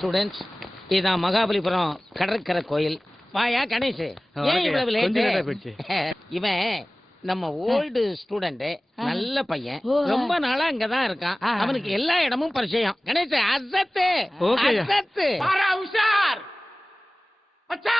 Students இதான் மகாபலிபுரம் கடற்கரை கோயில். வாயா கணேஷ் ஏன். இவ்வளவு லேட்டா. இவன் நம்ம ஓல்டு ஸ்டூடெண்ட் நல்ல பையன். ரொம்ப நாளா இங்கதான் இருக்கான். அவனுக்கு எல்லா இடமும் பரிச்சயம். கணேஷ் அசத்து. அசத்து. பாரா உஷார். மச்சா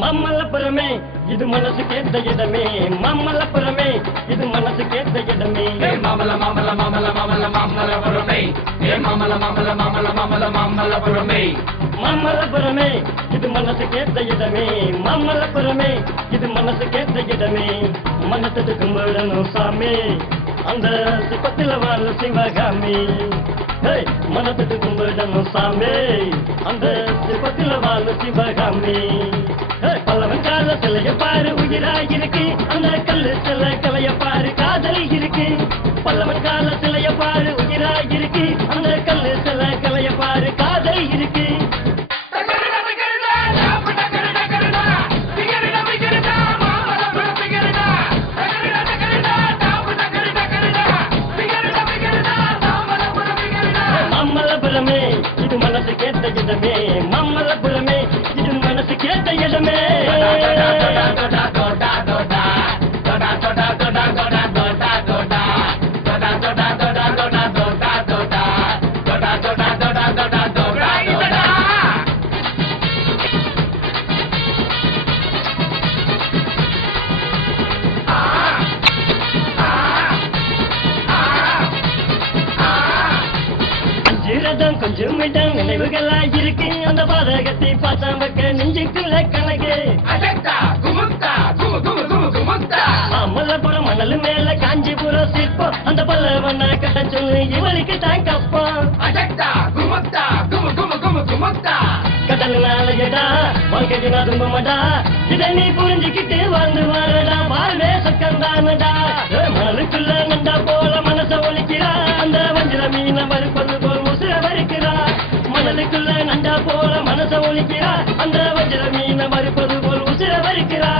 மம்மல்லபுரமே இது மனசு கேட்ட இடமே. மம்மல்லபுரமே இது மனசு கேட்ட இடமே. மாமல மாமல மாமல மாமல மாமலபுரமே ஏ மாமல மாமல மாமல மாமல மாமலபுரமே மம்மல்லபுரமே இது மனசு கேட்ட இடமே. மம்மல்லபுரமே இது மனசு கேட்ட இடமே. மனத்துக்கு கும்பிடணும் சாமி. அந்த சிப்பத்தில் வாழ சிவகாமி. மனதுக்கு கும்பிடணும் சாமி. அந்த சிப்பத்தில் வாழ சிவகாமி. பல்லவன் கால சிலைய பாரு உயிராயிருக்கு அந்த கல்லு சில கலைய मम இடம் நினைவுகளா இருக்கு அந்த பாதகத்தை பாசாமக்க நெஞ்சுக்குள்ள கணக்கு அமலபுரம் மணல் மேல காஞ்சிபுரம் சிற்பம். அந்த பல்லவன கட்ட சொல்லு இவளுக்கு தான் கப்பம். கடலுனால எடா வாழ்க்கைக்கு துன்பமடா இதை நீ புரிஞ்சுக்கிட்டு வாழ்ந்து வாழடா வாழ்வே சக்கந்தானடா மணலுக்குள்ள நண்டா போல மனச ஒழிக்கிறா. அந்த வஞ்சிர மீன போல மனச ஒழிக்கிறார். அந்த வஜ்ர மீன மறுப்பது போல் உசிர வறுக்கிறா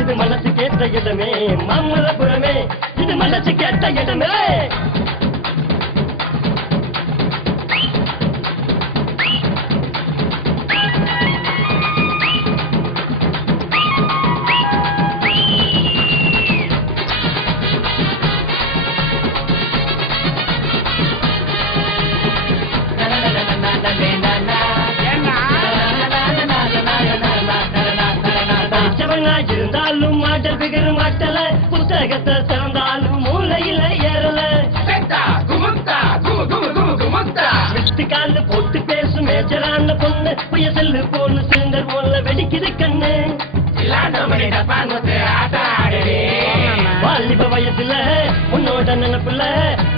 இது மனசு கேட்ட இடமே. மாமல்லபுரமே இது மனசு கேட்ட இடமே. படிச்சவனா இருந்தாலும் மாட்டல் பிகர் மாட்டல. புத்தகத்தை திறந்தாலும் மூளையில ஏறல. கால போட்டு பேசும் மேஜரான பொண்ணு. புய செல்லு போன்னு சிலிண்டர் போல வெடிக்குது கண்ணு. வாலிப வயசுல உன்னோட நினைப்புல.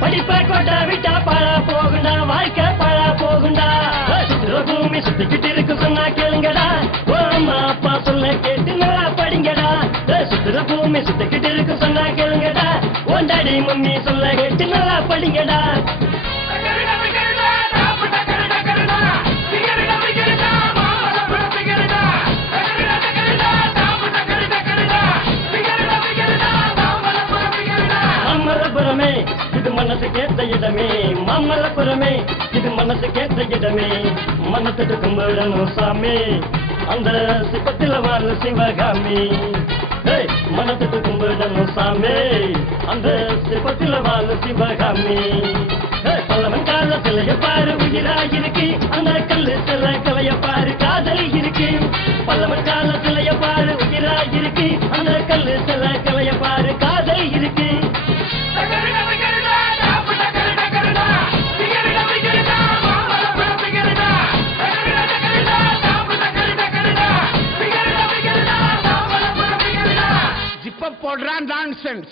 படிப்ப கொட்டா விட்டா பாழா போகுண்டா வாழ்க்கை பாழா போகுண்டா. சுற்றுல பூமி சுத்திக்கிட்டு இருக்கு சொன்னா கேளுங்கடா. அம்மா அப்பா சொல்ல சுற்றுல பூமி சுத்திக்கிட்டு இருக்கு சொன்னா கேளுங்கடா. உன் மம்மி சொல்ல கேட்டு நல்லா படிங்கடா. இது மனசு கேட்ட இடமே. மாமல்லபுரமே இது மனசு கேட்ட இடமே. மனத்துக்கு கும்பிடணும் சாமி. அந்த சிப்பத்தில் வாழ் சிவகாமி. ஏய், கும்பிடணும் சாமி அந்த சிப்பத்தில் வாழ சிவகாமி. பல்லவன் கால சிலைய பாரு உயிராயிருக்கு அந்த கல்லு சில கலைய பாரு காதல் இருக்கு? பல்லவன் கால சிலைய பாரு உயிராயிருக்கு அந்த கல்லு சில கலைய பாரு ஜிப்ப போடுறான் நான்சென்ஸ்